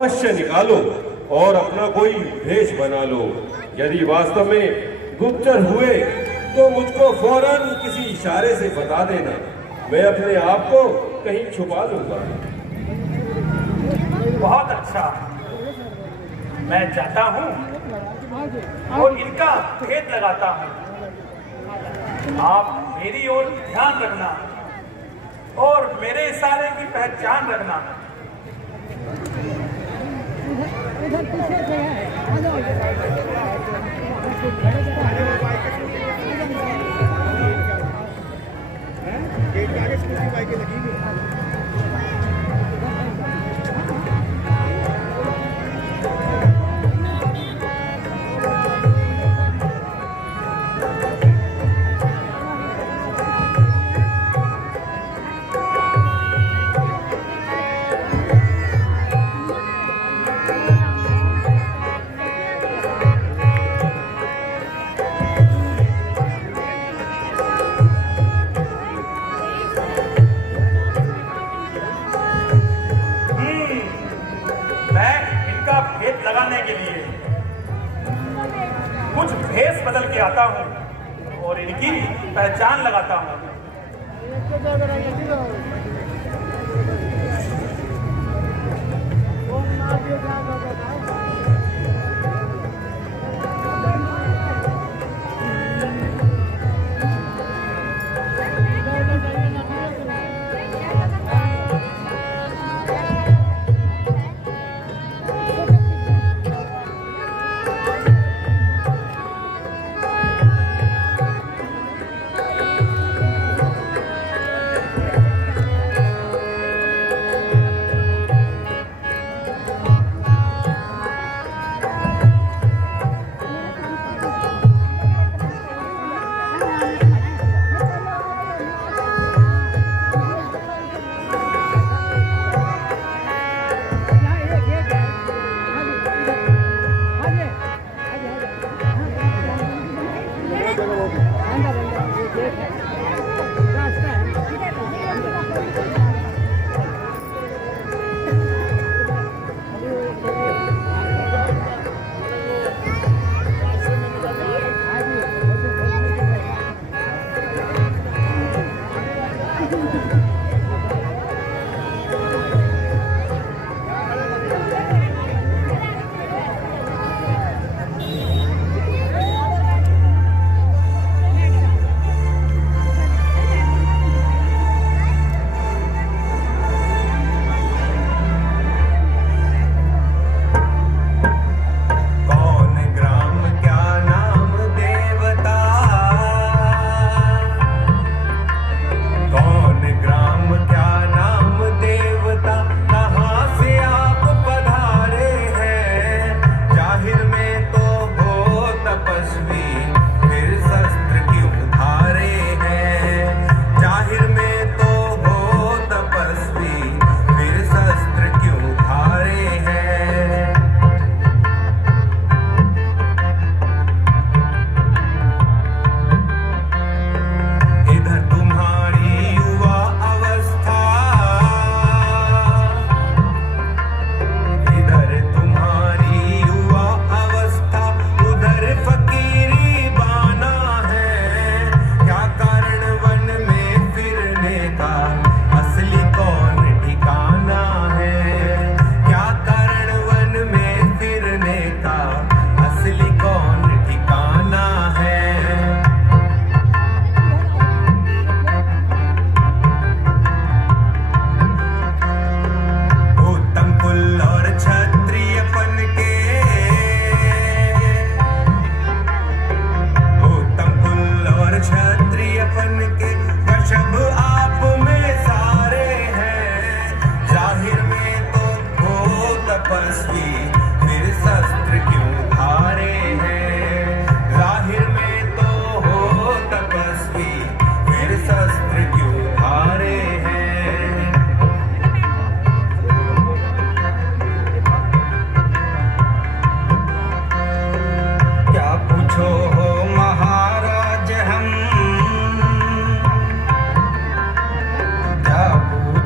अवश्य निकालो और अपना कोई भेष बना लो। यदि वास्तव में गुप्तचर हुए तो मुझको फौरन किसी इशारे से बता देना, मैं अपने आप को कहीं छुपा लूंगा। बहुत अच्छा, मैं जाता हूँ और इनका भेद लगाता हूँ। आप मेरी ओर ध्यान रखना और मेरे इशारे की पहचान रखना। इधर पीछे से है, आ जाओ। गेट के आगे स्कूटी बाइकें लगी हुई हैं। लगाने के लिए कुछ भेष बदल के आता हूँ और इनकी पहचान लगाता हूँ।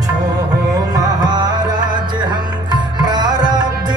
पूछो हो महाराज हम प्रारब्ध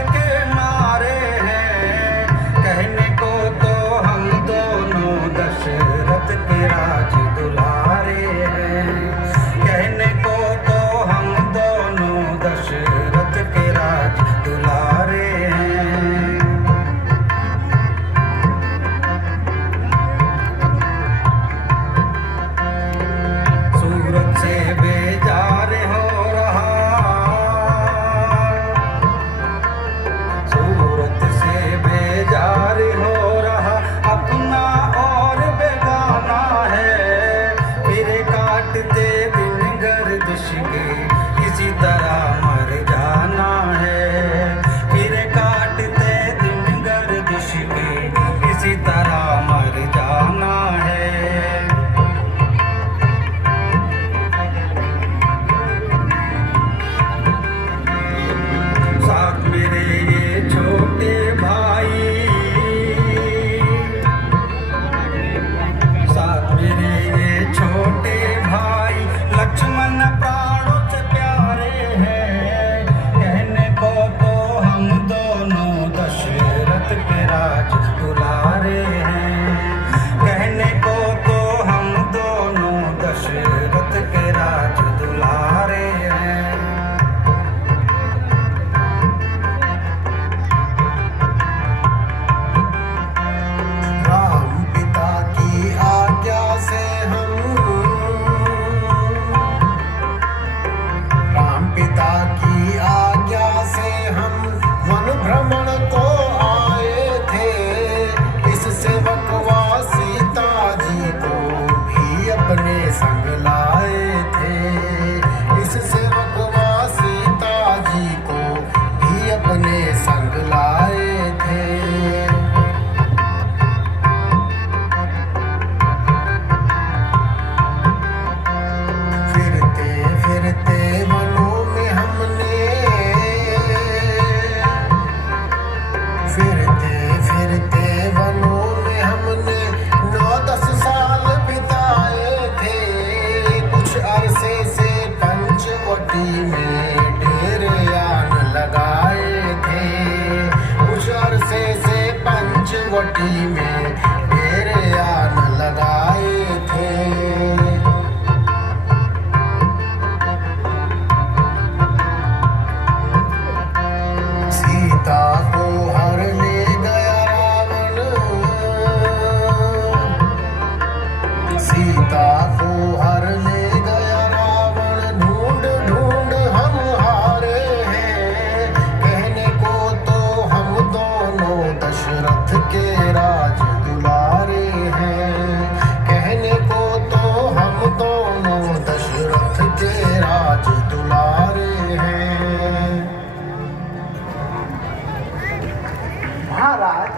पगलाए थे। फिरते फिरते वनों में हमने, फिरते फिरते वनों में हमने 9-10 साल बिताए थे। कुछ अरसे से पंचवटी में डेरे आन लगाए थे। कुछ अरसे से पंचवटी में डेरे आन लगाए थे। सीता को हर ले गया रावण, सीता को हर ले गया रावण। ढूंढ ढूंढ हम हारे हैं, कहने को तो हम दोनों दशरथ के राज दुलारे हैं। कहने को तो हम दोनों दशरथ के राज दुलारे हैं। महाराज,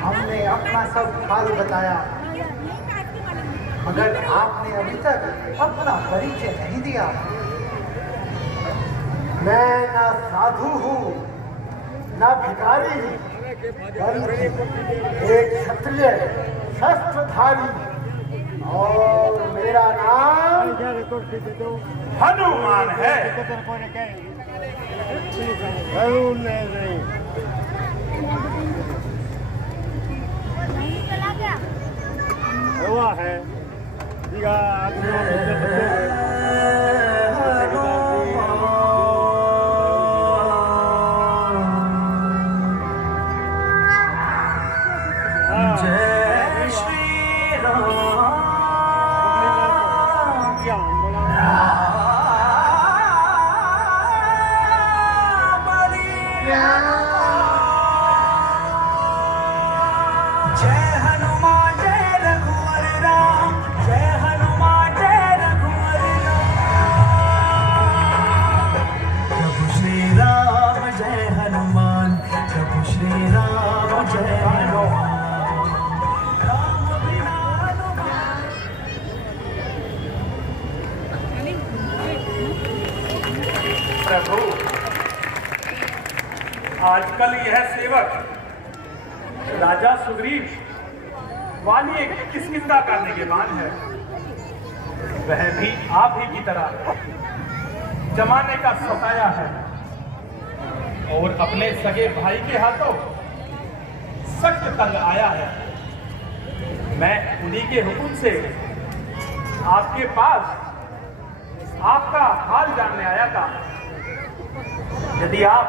हमने अपना सब हाल बताया, मगर आपने अभी तक अपना परिचय नहीं दिया। मैं ना साधु हूँ, ना भिखारी, बल्कि एक क्षत्रिय शस्त्रधारी, और मेरा नाम हनुमान है। हुआ है जय श्री राम। जय हनुमान जय रघुवर राम, जय हनुमान जय रघुवर राम। प्रभु श्री राम जय हनुमान, प्रभु श्री राम जय हनुमान। राम बिना हनुमान। प्रभु, आजकल यह सेवक राजा सुग्रीव वाली किस निंदा करने के मान है। वह भी आप ही की तरह जमाने का सताया है और अपने सगे भाई के हाथों सख्त तंग आया है। मैं उन्हीं के हुक्म से आपके पास आपका हाल जानने आया था। यदि आप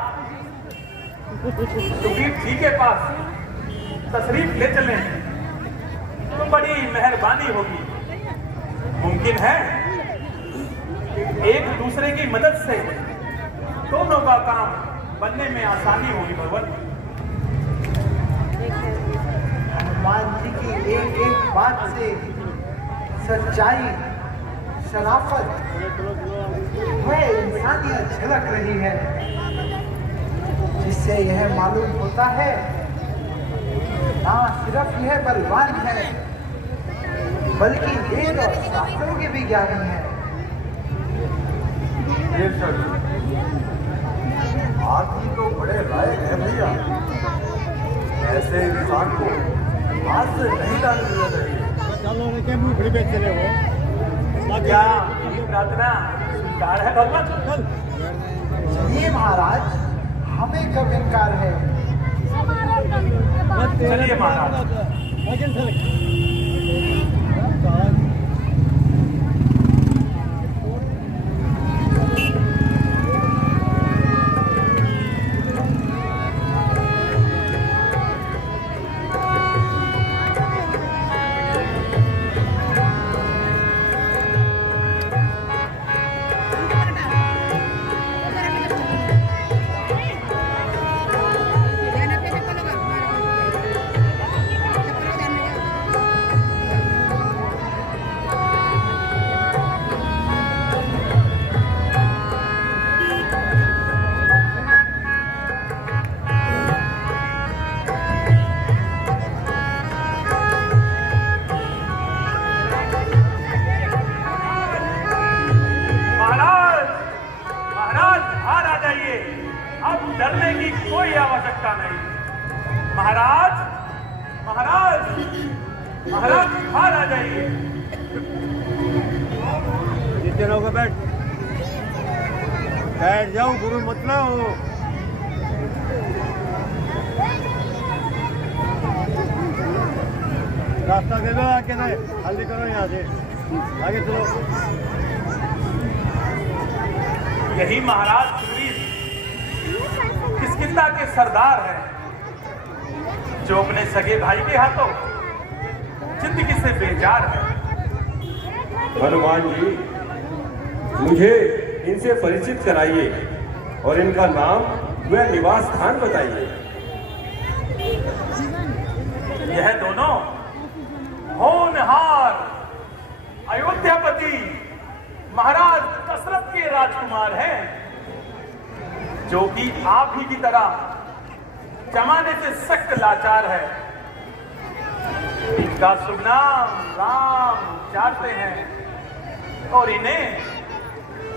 सुग्रीव जी के पास तशरीफ ले चलें तो बड़ी मेहरबानी होगी। मुमकिन है एक दूसरे की मदद से दोनों का काम बनने में आसानी होगी। भगवान, हनुमान जी की एक एक बात से सच्चाई, शराफत व इंसानियत झलक रही है, जिससे यह मालूम होता है ना सिर्फ यह बलवान है, बल्कि वेद और शास्त्रों के भी ज्ञानी है। आप ही तो बड़े लायक है भैया। ऐसे इंसान को हाथ से नहीं डालना चाहिए। क्या प्रार्थना स्वीकार है भगवान? चलिए महाराज, हमें कब इनकार है। चलिए महाराज। बाहर आ जाइए। अब डरने की कोई आवश्यकता नहीं। महाराज, महाराज, महाराज बाहर आ जाइए। जितने लोग बैठ जाओ, गुरु मत ना हो। रास्ता दे दो, आके ना खाली करो यहाँ से, आगे चलो। यही महाराज सुग्रीव किष्किंधा के सरदार हैं, जो अपने सगे भाई के हाथों जिंदगी से बेजार है। हनुमान जी, मुझे इनसे परिचित कराइए और इनका नाम व निवास स्थान बताइए। यह दोनों होनहार अयोध्यापति महाराज दशरथ के राजकुमार हैं, जो कि आप ही की तरह जमाने से सख्त लाचार है। इनका शुभ नाम राम चाहते हैं और इन्हें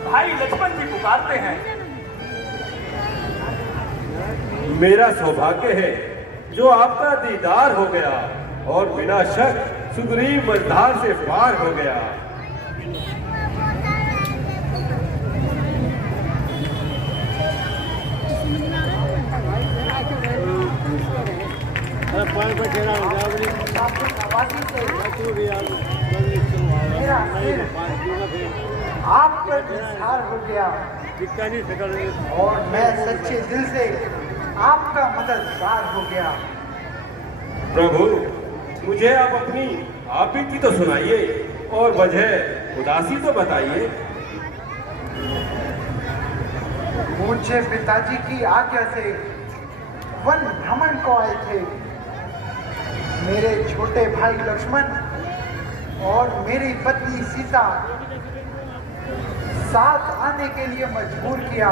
भाई लक्ष्मण जी पुकारते हैं। मेरा सौभाग्य है जो आपका दीदार हो गया और बिना शक सुग्रीव मझधार से पार हो गया। पानी पर ठहरा आप पर विस्तार हो गया दिखता नहीं सकल। और मैं सच्चे दिल से आपका मददगार हो गया। प्रभु, मुझे आप अपनी आप ही तो सुनाइए और वजह उदासी तो बताइए। मुझे पिताजी की आज्ञा से वन भ्रमण को आए थे। मेरे छोटे भाई लक्ष्मण और मेरी पत्नी सीता साथ आने के लिए मजबूर किया।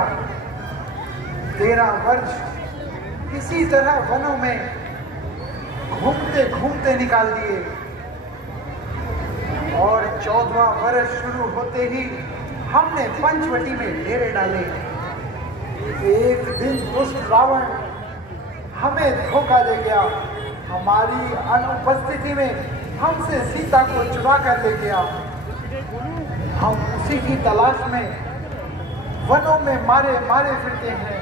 13 वर्ष किसी तरह वनों में घूमते घूमते निकाल दिए और 14वां वर्ष शुरू होते ही हमने पंचवटी में डेरे डाले। एक दिन दुष्ट रावण हमें धोखा दे गया। हमारी अनुपस्थिति में हमसे सीता को चुरा कर ले गया। हम उसी की तलाश में वनों में मारे मारे फिरते हैं।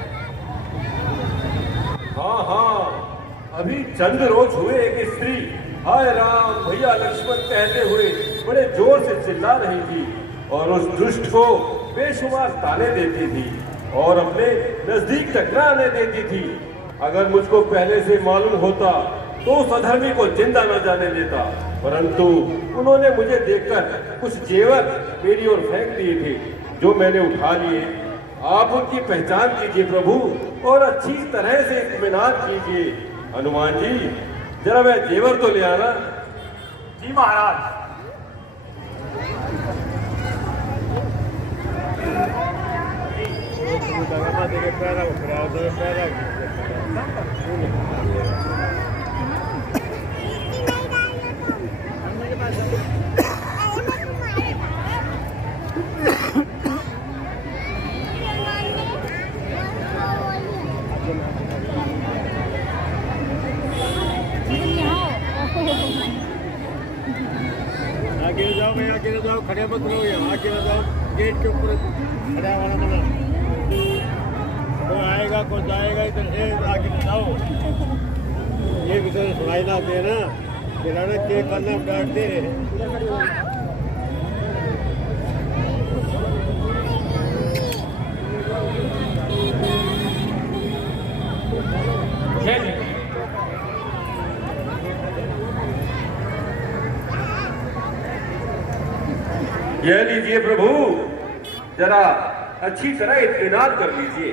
हाँ हाँ, अभी चंद रोज हुए एक स्त्री हाय राम भैया लक्ष्मण कहते हुए बड़े जोर से चिल्ला रही थी और उस दुष्ट को बेशुमार ताने देती थी और अपने नजदीक टकराने देती थी। अगर मुझको पहले से मालूम होता तो उस अधर्मी को जिंदा न जाने देता, परंतु उन्होंने मुझे देखकर कुछ जेवर मेरी ओर फेंक दिए थे, जो मैंने उठा लिए। आप उनकी पहचान कीजिए प्रभु और अच्छी तरह से इत्मीनान कीजिए। हनुमान जी, जरा वह जेवर तो ले आना। जी महाराज। आगे जाओ भाई, आगे जाओ, खड़े मत रहो यहाँ, आगे जाओ, गेट के ऊपर खड़ा वाला बना। कोई आएगा कोई जाएगा, इधर से आगे जाओ। ये भी तो सुनाई ना दे ना, दिलाना के करना डांटते यह लीजिए प्रभु, जरा अच्छी तरह इत्मीनान कर लीजिए।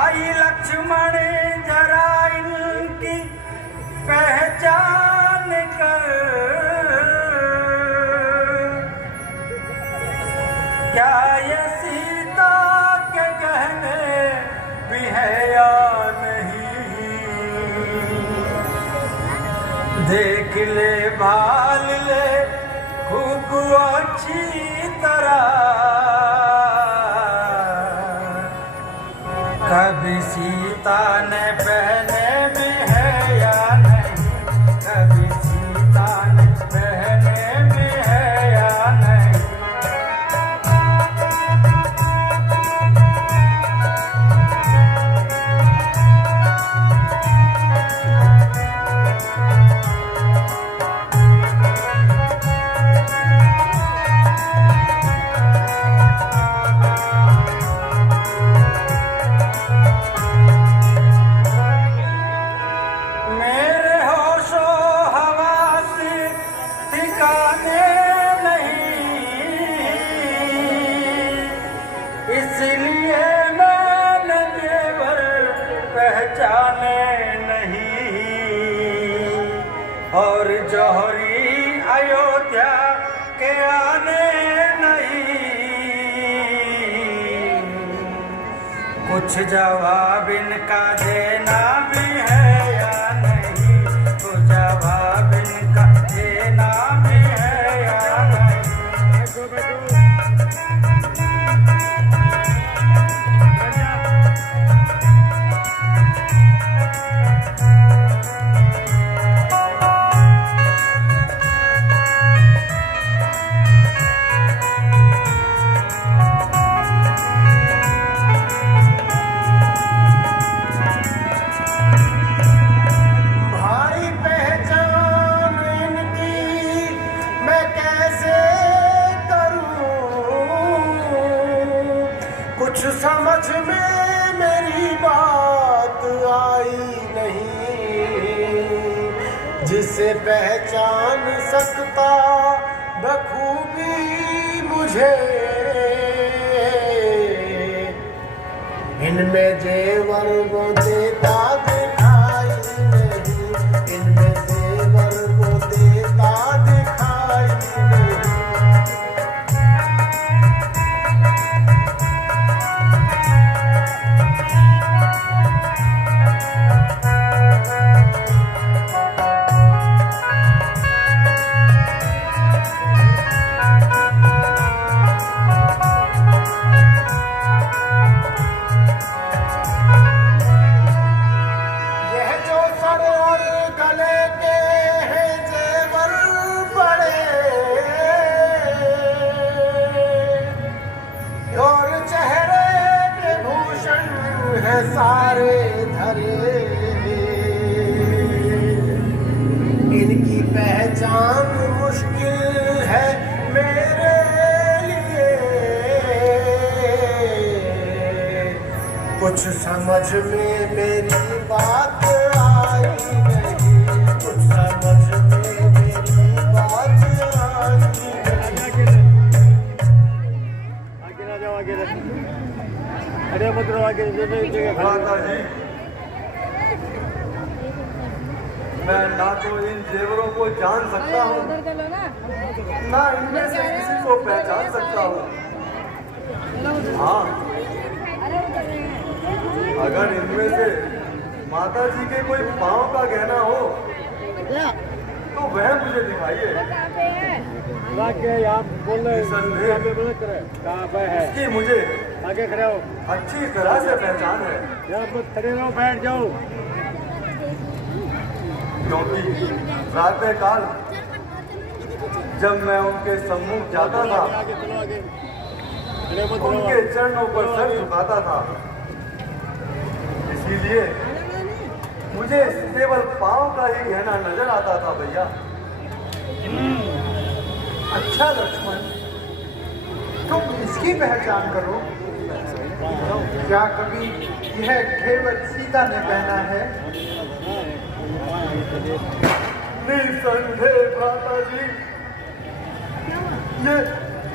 भाई लक्ष्मण जरा इनकी पहचान कर, क्या ये सीता के गहने भी है या नहीं, देख ले भाल ले खूब अच्छी तरह, कभी सीता ने पहने भी है या नहीं, कभी सीता ने पहने भी है या नहीं। मेरे होशो हवास ठिकाने नहीं, इसलिए मैंने जेवर पहचाने नहीं, और जौहरी अयोध्या के आने नहीं, कुछ जवाब इनका देना भी है या नहीं, कुछ जवाब इनका देना भी है या नहीं। भाई पहचान इनकी मैं कैसे करूं, कुछ समझ में मेरी बात आई नहीं, जिसे पहचान सकता बखूबी मुझे, इनमें जेवर वो देता दिखाई नहीं, इनमें जेवर वो देता दिखाई नहीं। यह जो सर और गले के हैं जेवर बड़े, और चेहरे के भूषण है सारे धरे, इनकी पहचान मुश्किल है मेरे लिए, कुछ समझ में मेरी बात आई नहीं, कुछ समझ में मेरी बात आई नहीं। आगे ना जाओ, आगे अरे मत रहो, आगे जगह माता जी, मैं ना तो इन जेवरों को जान सकता हूँ, ना इनमें से किसी को पहचान सकता हूँ। हाँ, अगर इनमें से माता जी के कोई पाँव का गहना हो तो वह मुझे दिखाइए। आप बोल रहे निसंदेह कहाँ पे है, इसकी मुझे आगे खड़े हो, अच्छी तरह से पहचान है, यहाँ पर खड़े रहो, बैठ जाओ। क्योंकि प्रातः काल जब मैं उनके सम्मुख जाता था, आगे चलो, आगे खड़े मत रहो। उनके चरणों पर सर झुकाता था, इसीलिए मुझे केवल पाँव का ही गहना नजर आता था भैया। अच्छा लक्ष्मण, तुम इसकी पहचान करो, क्या कभी यह केवल सीता ने पहना है? निसंदेह माता जी,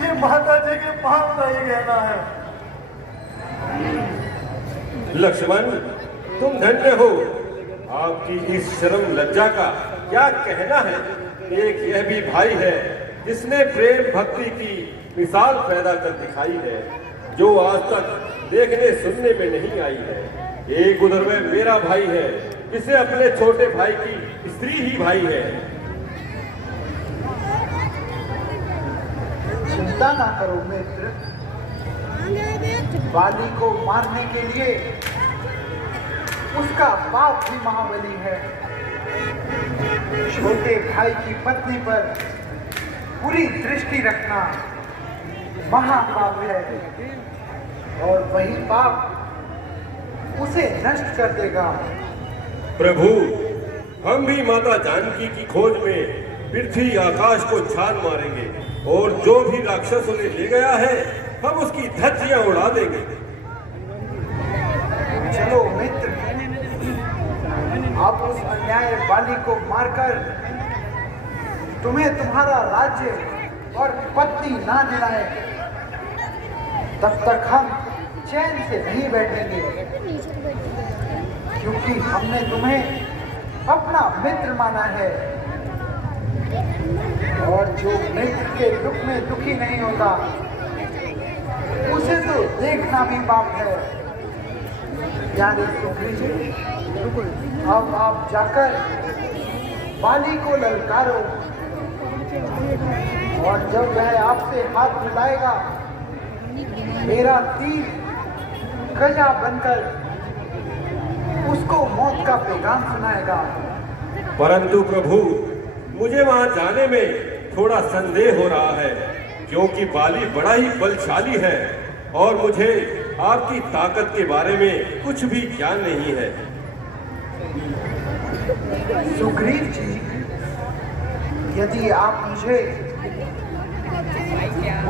ये माता जी के पाँव का ही गहना है। लक्ष्मण, तुम धन्य हो। आपकी इस शर्म लज्जा का क्या कहना है। एक यह भी भाई है जिसने प्रेम भक्ति की मिसाल पैदा कर दिखाई है, जो आज तक देखने सुनने में नहीं आई है। एक उधर में मेरा भाई है जिसे अपने छोटे भाई की स्त्री ही भाई है। चिंता ना करो मित्र, बाली को मारने के लिए उसका बाप भी महाबली है। छोटे भाई की पत्नी पर पूरी दृष्टि रखना महापाप है, और वही पाप उसे नष्ट कर देगा। प्रभु, हम भी माता जानकी की खोज में पृथ्वी आकाश को छान मारेंगे, और जो भी राक्षस उन्हें ले गया है हम उसकी धज्जियां उड़ा देंगे। चलो मित्र, अब उस अन्याय बाली को मारकर तुम्हें तुम्हारा राज्य और पत्नी ना दिलाए, तब तक हम चैन से नहीं बैठेंगे, क्योंकि हमने तुम्हें अपना मित्र माना है, और जो मित्र के दुख में दुखी नहीं होता उसे तो देखना भी पाप है। यानी सुग्रीव जी, अब आप जाकर बाली को ललकारो, और जब वह आपसे हाथ मिलाएगा, मेरा तीर गजा बनकर उसको मौत का पैगाम सुनाएगा। परंतु प्रभु, मुझे वहां जाने में थोड़ा संदेह हो रहा है, क्योंकि बाली बड़ा ही बलशाली है और मुझे आपकी ताकत के बारे में कुछ भी ज्ञान नहीं है। सुग्रीव जी, यदि आप मुझे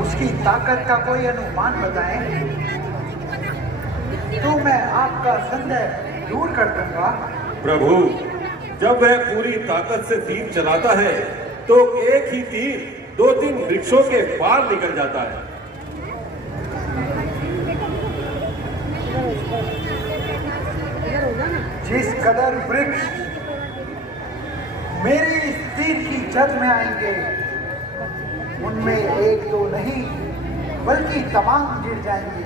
उसकी ताकत का कोई अनुमान बताएं, तो मैं आपका संदेह दूर कर दूंगा। प्रभु, जब वह पूरी ताकत से तीर चलाता है तो एक ही तीर 2-3 वृक्षों के पार निकल जाता है। जिस कदर वृक्ष मेरी इस तीर की जद में आएंगे, उनमें एक दो नहीं बल्कि तमाम गिर जाएंगे।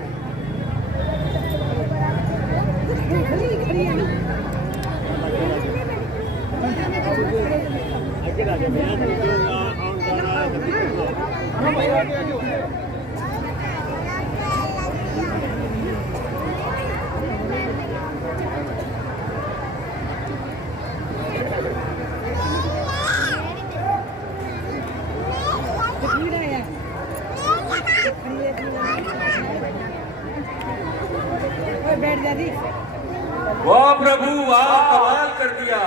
वाह प्रभु, वाह, कमाल कर दिया।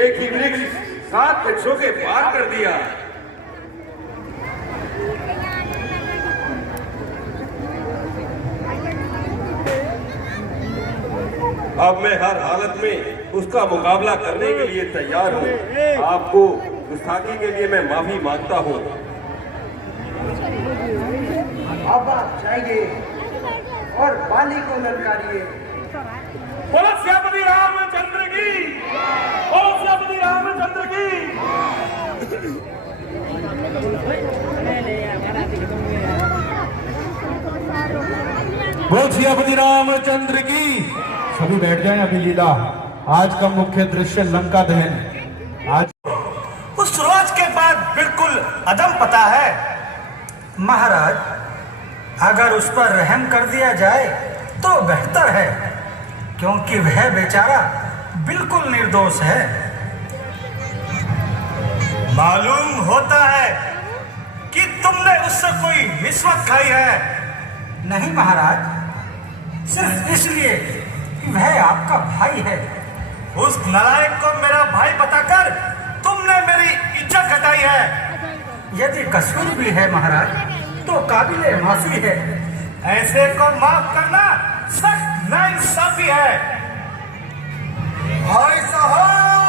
एक ही वृक्ष 7 वृक्षों के पार कर दिया। अब मैं हर हालत में उसका मुकाबला करने के लिए तैयार हूँ। आपको गुस्ताखी के लिए मैं माफी मांगता हूँ। अब आप जाइए और बाली को ललकारिए। बोलो श्यामली रामचंद्र की, बोलो श्यामली रामचंद्र की। बोल श्रीपति रामचंद्र की। सभी बैठ जाएं। अभी लीला आज का मुख्य दृश्य लंका दहन। आज उस रोज के बाद बिल्कुल अदम पता है महाराज, अगर उस पर रहम कर दिया जाए तो बेहतर है, क्योंकि वह बेचारा बिल्कुल निर्दोष है। मालूम होता है कि तुमने उससे कोई रिश्वत खाई है। नहीं महाराज, सिर्फ इसलिए कि वह आपका भाई है। उस नालायक को मेरा भाई बताकर तुमने मेरी इज्जत घटाई है। यदि कसूर भी है महाराज, तो काबिले माफी है। ऐसे को माफ करना सख्त नाइंसाफी है। भाई साहब,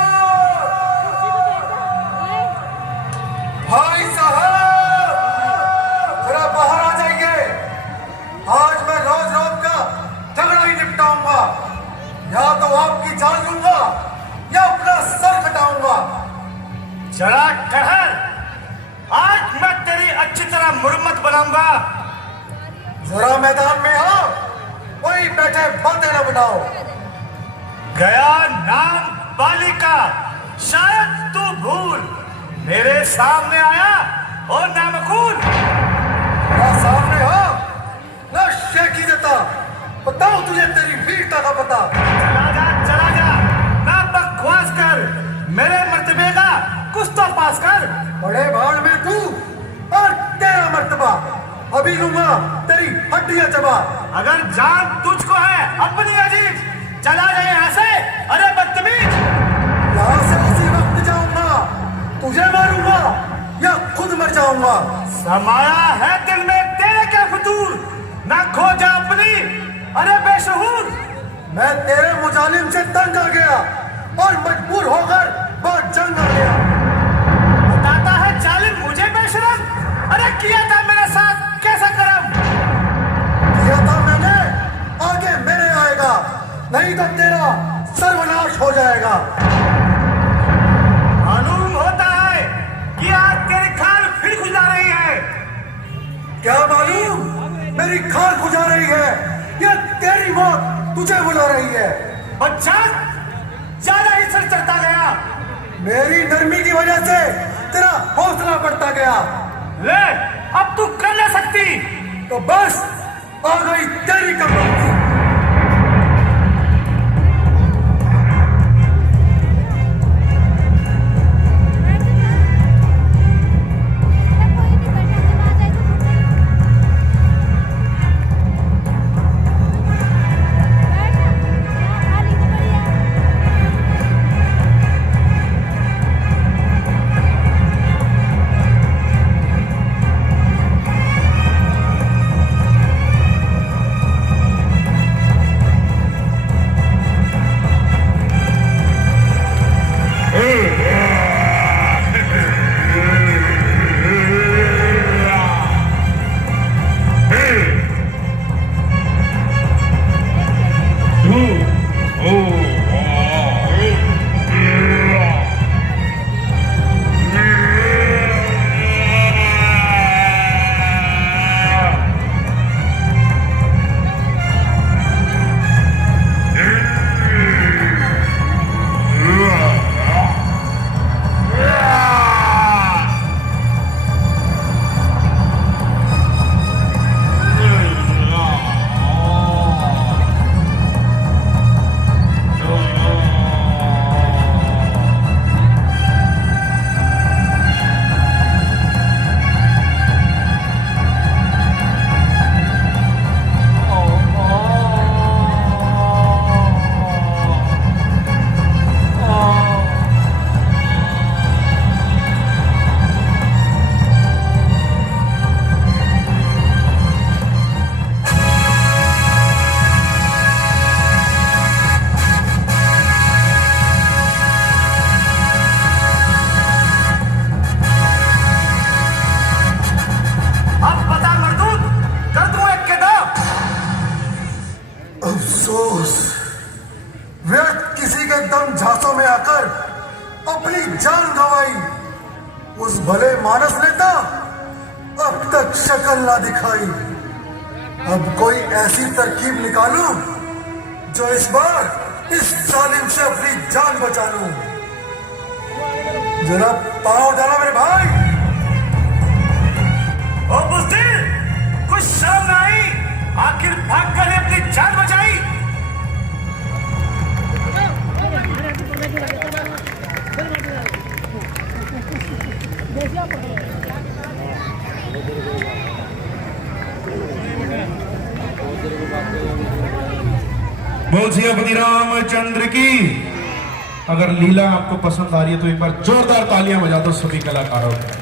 भाई साहब, जरा बाहर आ जाइए। आज मैं रोज रोज का झगड़ा ही निपटाऊंगा। की जान लूंगा या अपना सर कटाऊंगा। जरा ठहर, आज मैं तेरी अच्छी तरह मुरम्मत बनाऊंगा। जरा मैदान में आओ, वही बैठे बातें न बनाओ। गया नाम बालिका, शायद तू भूल, मेरे सामने आया और नामकूल। ना सामने हो ना शेखी देता, बताओ तुझे तेरी वीरता का पता। चला जा, ना बकवास कर, मेरे मर्तबे का कुछ तो पास कर। बड़े भाड़ में तू और तेरा मर्तबा, अभी लूंगा तेरी हड्डियां चबा। अगर जान तुझको है अपनी अजीज, चला जाए यहाँ से, अरे बदतमीज। यहाँ से उसी वक्त जाऊंगा, तुझे मारूंगा या खुद मर जाऊंगा। समाया है दिल में तेरे क्या फितूर, ना खो जा अपनी, अरे बेशहूर। मैं तेरे मुजालिम से तंग आ गया और मजबूर होकर बात जंग आ गया। बताता है जालिम मुझे बेशरम, अरे किया था मेरे साथ कैसा करम। किया था मैंने, आगे मेरे आएगा, नहीं तो तेरा सर्वनाश हो जाएगा। मालूम होता है कि आज तेरी खाल फिर खुजा रही है। क्या मालूम मेरी खाल खुजा रही है या तेरी मौत तुझे बुला रही है। बच्चा ज्यादा ही सर चढ़ता गया, मेरी नरमी की वजह से तेरा हौसला बढ़ता गया। ले अब तू कर ले सकती, तो बस आ गई तेरी कमजोरी। अफसोस, व्यर्थ किसी के दम झांसों में आकर अपनी जान गंवाई। उस भले मानस ने तो अब तक शक्ल ना दिखाई। अब कोई ऐसी तरकीब निकालूं जो इस बार इस जालिम से अपनी जान बचा लूं। जरा पांव डाला मेरे भाई। ओ बुज़दिल, कुछ शर्म ना आई, आखिर भाग कर अपनी जान बचाई। बोल श्री अपनी रामचंद्र की। अगर लीला आपको पसंद आ रही है तो एक बार जोरदार तालियां बजा दो सभी कलाकारों को।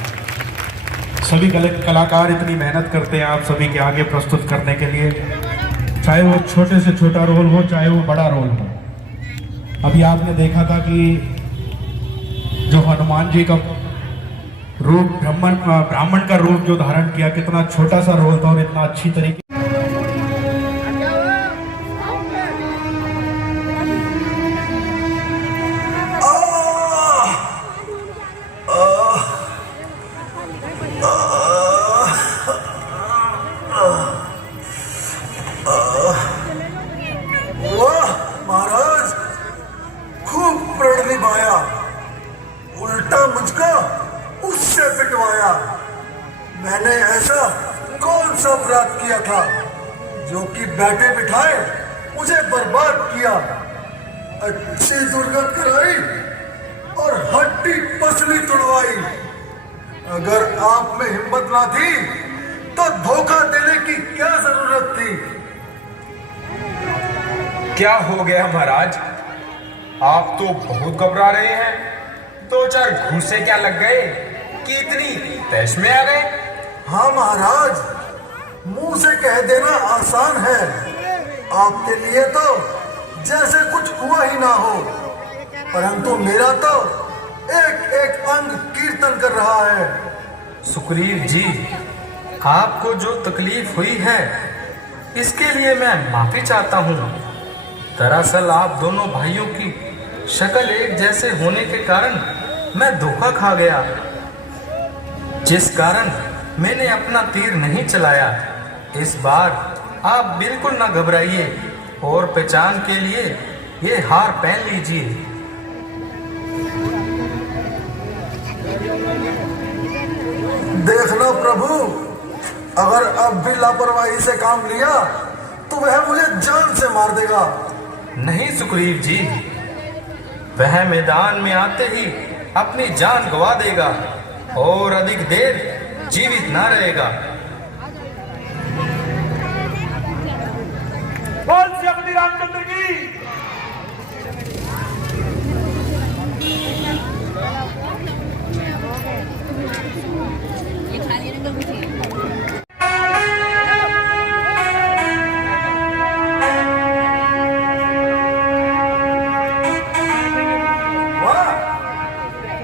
सभी कलाकार इतनी मेहनत करते हैं आप सभी के आगे प्रस्तुत करने के लिए, चाहे वो छोटे से छोटा रोल हो चाहे वो बड़ा रोल हो। अभी आपने देखा था कि जो हनुमान जी का रूप ब्राह्मण का रूप जो धारण किया, कितना छोटा सा रोल था और इतना अच्छी तरीके बैठे बिठाए मुझे बर्बाद किया, अच्छी दुर्गत कराई और हड्डी पसली तुड़वाई। अगर आप में हिम्मत ना थी तो धोखा देने की क्या जरूरत थी? क्या हो गया महाराज, आप तो बहुत घबरा रहे हैं। दो चार घूंसे क्या लग गए कि इतनी तैश में आ गए? हाँ महाराज, मुंह से कह देना आसान है, आपके लिए तो जैसे कुछ हुआ ही ना हो, परंतु मेरा तो एक एक अंग कीर्तन कर रहा है। सुग्रीव जी, आपको जो तकलीफ हुई है इसके लिए मैं माफी चाहता हूँ। दरअसल आप दोनों भाइयों की शक्ल एक जैसे होने के कारण मैं धोखा खा गया, जिस कारण मैंने अपना तीर नहीं चलाया। इस बार आप बिल्कुल ना घबराइए और पहचान के लिए ये हार पहन लीजिए। देखना प्रभु, अगर अब भी लापरवाही से काम लिया तो वह मुझे जान से मार देगा। नहीं सुग्रीव जी, वह मैदान में आते ही अपनी जान गवा देगा और अधिक देर जीवित ना रहेगा। बोल श्री रामचंद्र की।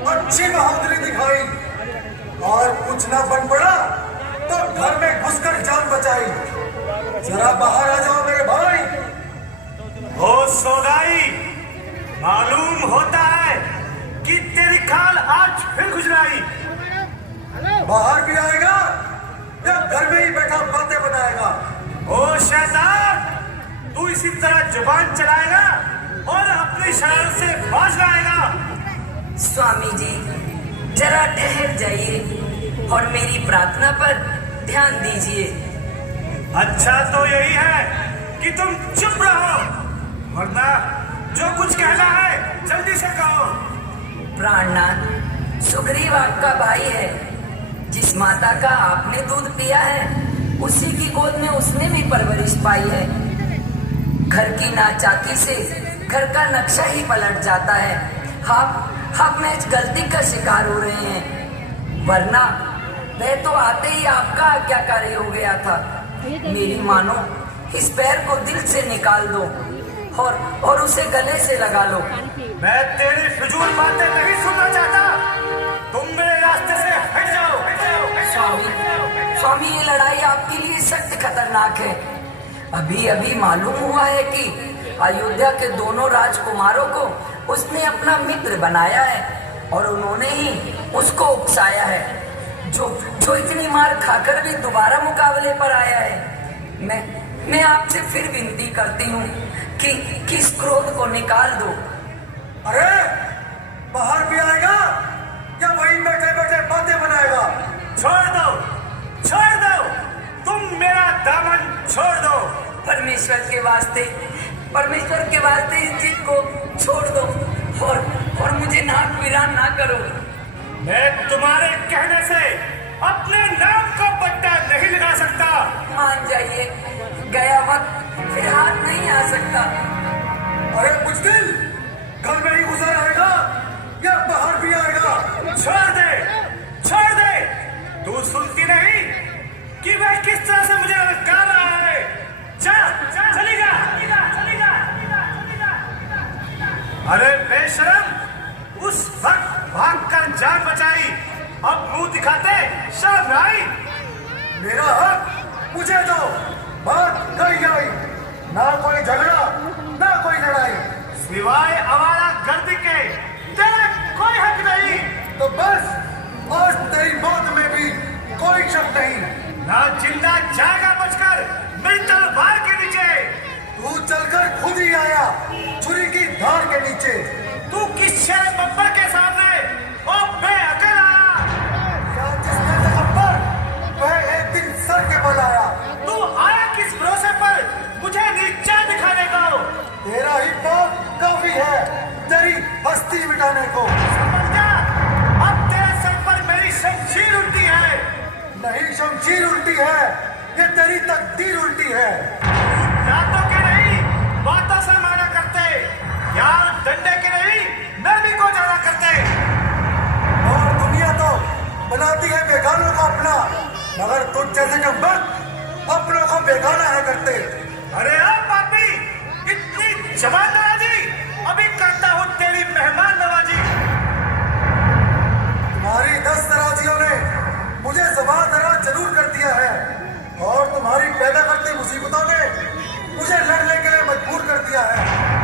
अच्छी बहादुरी दिखाई और कुछ ना बन पड़ा तो घर में घुसकर जान बचाई। जरा बाहर आ जाओ मेरे भाई। ओ सोगाई, मालूम होता है कि तेरी खाल आज फिर गुजराई। बाहर भी आएगा या घर में ही बैठा बातें बनाएगा? ओ शहजाद, तू इसी तरह जुबान चलाएगा और अपनी शरारत से बाज लाएगा। स्वामी जी, जरा ठहर जाइए और मेरी प्रार्थना पर ध्यान दीजिए। अच्छा तो यही है कि तुम चुप रहो, वरना जो कुछ कहना है जल्दी से कहो। प्राणनाथ, सुग्रीव आपका भाई है। जिस माता का आपने दूध पिया है उसी की गोद में उसने भी परवरिश पाई है। घर की नाचाकी से घर का नक्शा ही पलट जाता है। आप में इस गलती का शिकार हो रहे हैं, वरना वह तो आते ही आपका आज्ञाकारी हो गया था। मेरी मानो, इस पैर को दिल से निकाल दो और उसे गले से लगा लो। मैं तेरी फिजूल बातें नहीं सुनना चाहता, तुम मेरे रास्ते से हट जाओ। स्वामी, ये लड़ाई आपके लिए सख्त खतरनाक है। अभी अभी मालूम हुआ है कि अयोध्या के दोनों राजकुमारों को उसने अपना मित्र बनाया है और उन्होंने ही उसको उकसाया है, जो इतनी मार खाकर भी दोबारा मुकाबले पर आया है। मैं आपसे फिर विनती करती हूँ कि इस क्रोध को निकाल दो। अरे बाहर भी आएगा या वहीं बैठे बैठे बातें बनाएगा? छोड़ दो, तुम मेरा दामन छोड़ दो। परमेश्वर के वास्ते इस जीत को छोड़ दो और मुझे नाक वीरान ना करो। मैं तुम्हारे कहने से अपने नाम को पट्टा नहीं लगा सकता। मान जाइए, गया वक्त फिर हाथ नहीं आ सकता। अरे मुश्किल, घर में ही गुजर आएगा या बाहर भी आएगा? छोड़ दे, तू सुनती नहीं कि वह किस तरह से मुझे ललकार रहा है। चली जा। अरे बेशरम, उस वक्त भागकर जान बचाई, अब मुंह दिखाते शर्म आई। मेरा हक मुझे दो, बात नहीं आई। ना कोई झगड़ा, ना कोई लड़ाई, सिवाय आवारा गर्दी के तेरा कोई हक नहीं। तो बस आज तेरी मौत में भी कोई शक नहीं। ना जिंदा जाएगा बचकर मेरी तलवार के नीचे। तू चलकर खुद ही आया छुरी की धार के नीचे। तू किस शेर बब्बर के सामने और बेअकल आया? या जिसने तकब्बर, वह एक दिन सर के बल आया। तू आया किस भरोसे पर मुझे है तेरी हस्ती मिटाने को। समझ जा, अब तेरे सर पर मेरी शमशीर उल्टी है। नहीं शमशीर उल्टी है, ये तेरी तकदीर उल्टी है। रातों के नहीं बातों से माना करते, यार डंडे के नहीं नरमी को जाना करते। और दुनिया तो बनाती है बेगानों को अपना, मगर तुझ जैसे कम वक्त अपनों को बेगाना है करते। अरे अब पापी, इतनी जवान नवाजी, अभी करता हूँ तेरी मेहमान नवाजी। तुम्हारी 10 तराजियों ने मुझे ज़बान दराज जरूर कर दिया है, और तुम्हारी पैदा करती मुसीबतों ने मुझे लड़ने के लिए मजबूर कर दिया है।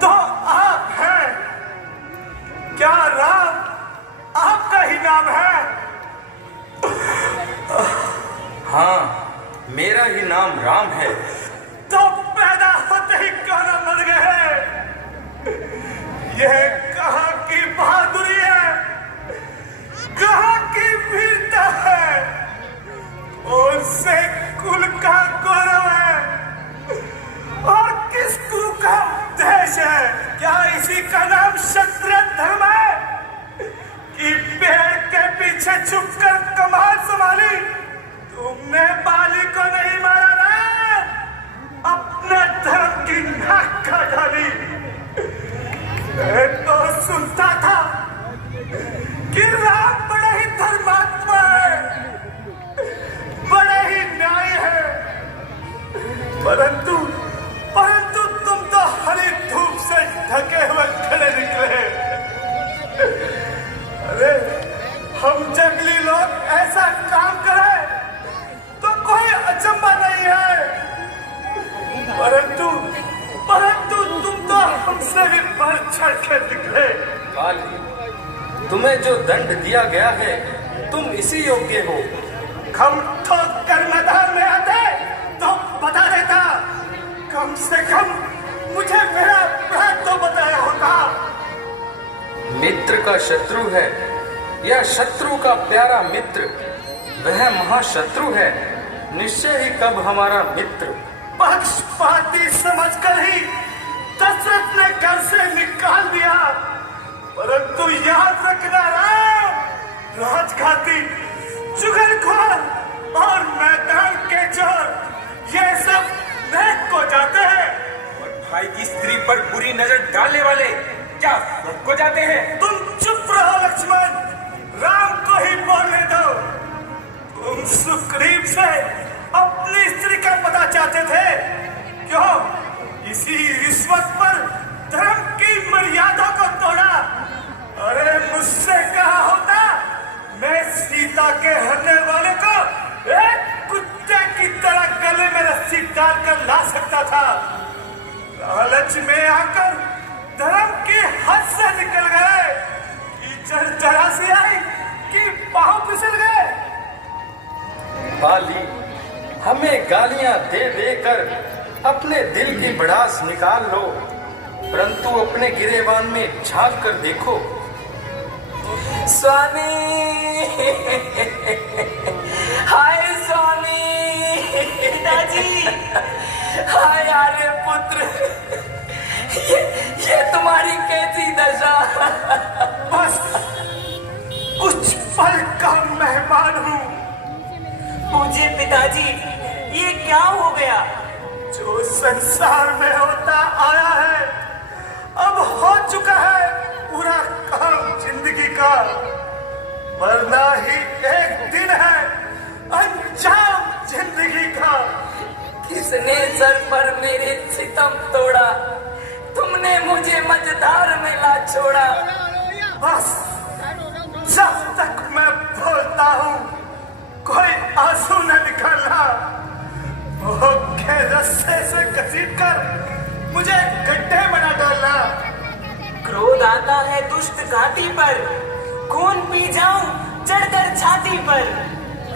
तो आप हैं क्या? राम आपका ही नाम है? हाँ, मेरा ही नाम राम है। तो पैदा होते ही कौन मर गए? यह कहाँ की बहादुरी है, कहाँ की वीरता है, और से कुल का गौरव है, और किस कुल का देश है? क्या इसी का नाम क्षत्रिय धर्म है कि पेड़ के पीछे छुपकर कमाल संभाली? तुमने बाली को नहीं मारा ना, अपने धर्म की नाक का डाली। मैं तो सुनता था कि राम बड़े ही धर्मात्मा है, बड़े ही न्याय है, परंतु तुम तो हरी धूप से ढके हुए खड़े निकले। अरे हम जंगली लोग ऐसा काम करें तो कोई अचंभा नहीं है, परंतु तुम तो हमसे भी बढ़ चढ़ के निकले। काली, तुम्हें जो दंड दिया गया है तुम इसी योग्य हो। हम ठोक कर मैदान में आते तो बता देता, कम से कम मुझे मेरा अपराध तो बताया होता। मित्र का शत्रु है या शत्रु का प्यारा मित्र, वह महाशत्रु है, निश्चय ही कब हमारा मित्र। पक्षपाती समझकर ही दशरथ ने घर से निकाल दिया, परंतु याद रखना राम, राजघाती, चुगलखोर और मैदान के चोर, ये सब महक को जाते हैं। और भाई की स्त्री पर बुरी नजर डालने वाले क्या स्वर्ग को जाते हैं? तुम चुप रहो लक्ष्मण, राम को ही बोलने दो। तुम सुग्रीव से अपनी स्त्री का पता चाहते थे, क्यों? इसी रिश्वत पर धर्म की मर्यादा को तोड़ा। अरे मुझसे कहा होता, मैं सीता के हरने वाले को एक कुत्ते की तरह गले में रस्सी डालकर ला सकता था। लालच में आकर धर्म की हद से निकल गए। कीचड़ जरा से आई कि पांव फिसल गए। बाली, हमें गालियां दे देकर अपने दिल की भड़ास निकाल लो, परंतु अपने गिरेबान में झांक कर देखो। स्वामी, हाय स्वामी, पिताजी, हाय आर्य पुत्र, ये तुम्हारी कैसी दशा? बस कुछ पल का मेहमान हूँ। पूज्य पिताजी, ये क्या हो गया? जो संसार में होता आया है, अब हो चुका है पूरा काम जिंदगी का। मरना ही एक दिन है अंजाम जिंदगी का। किसने सर पर मेरे सितम तोड़ा? तुमने मुझे मझधार में ला छोड़ा। बस जब तक मैं बोलता हूँ कोई आंसू न निकलना। भोग के रस्से से घसीटकर मुझे गड्ढे बना डालना। क्रोध आता है दुष्ट घाटी पर, खून पी जाऊं चढ़कर छाती पर।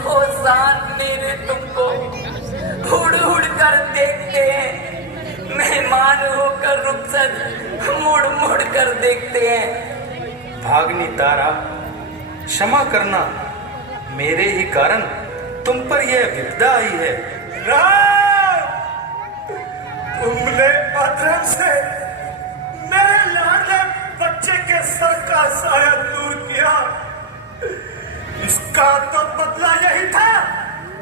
हो साथ मेरे तुमको उड़ उड़ कर देखते हैं, मेहमान होकर रुखसत मुड़ मुड़ कर देखते हैं। भागनी तारा, क्षमा करना, मेरे ही कारण तुम पर यह विपदा आई है। राम, तुमने अधर्म से मेरे लाडले बच्चे के सर का साया दूर किया। इसका तो बदला यही था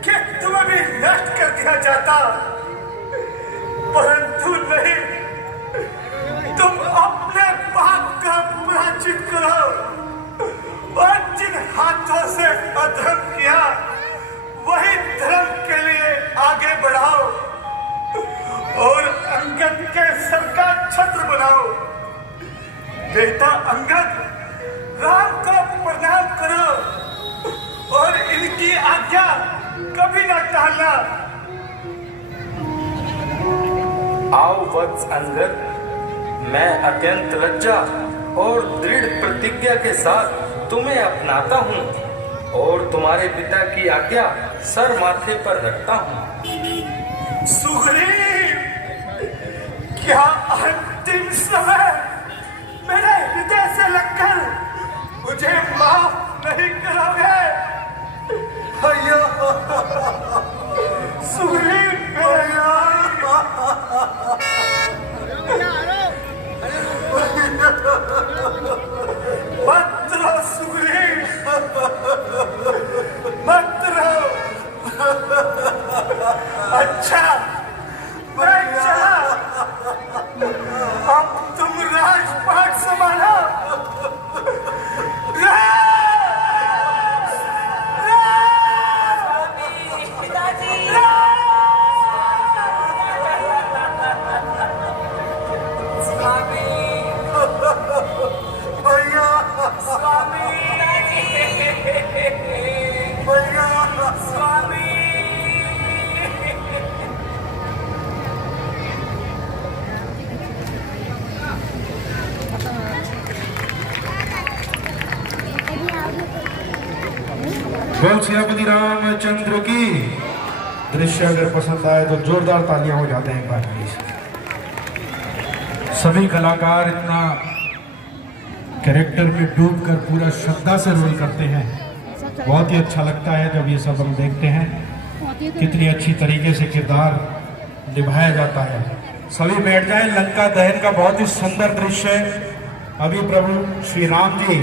कि तुम्हें भी नष्ट कर दिया जाता, परंतु नहीं। तुम अपने पाप का प्रायश्चित करो और जिन हाथों से अधर्म किया वही धर्म के लिए आगे बढ़ाओ और अंगद के सर का छत्र बनाओ। बेटा अंगद, राम को प्रणाम करो और इनकी आज्ञा कभी न टालना। आओ वत्स अंगद, मैं अत्यंत लज्जा और दृढ़ प्रतिज्ञा के साथ तुम्हें अपनाता हूँ और तुम्हारे पिता की आज्ञा सर माथे पर रखता हूँ। सुग्रीव, क्या अंतिम समय मेरे हृदय से लगकर मुझे माफ नहीं करोगे? भैया, सुग्रीव भैया, मत रहो सुग्रीव, मत रहो। अच्छा, मैं चला, अब तुम राजपाट संभालो। बोल श्रीपति रामचंद्र की। दृश्य अगर पसंद आए तो जोरदार तालियां हो जाते हैं एक बार प्लीज। सभी कलाकार इतना कैरेक्टर में डूबकर पूरा श्रद्धा से रोल करते हैं, बहुत ही अच्छा लगता है जब ये सब हम देखते हैं, कितनी अच्छी तरीके से किरदार निभाया जाता है। सभी बैठ जाएं, लंका दहन का बहुत ही सुंदर दृश्य अभी प्रभु श्री राम जी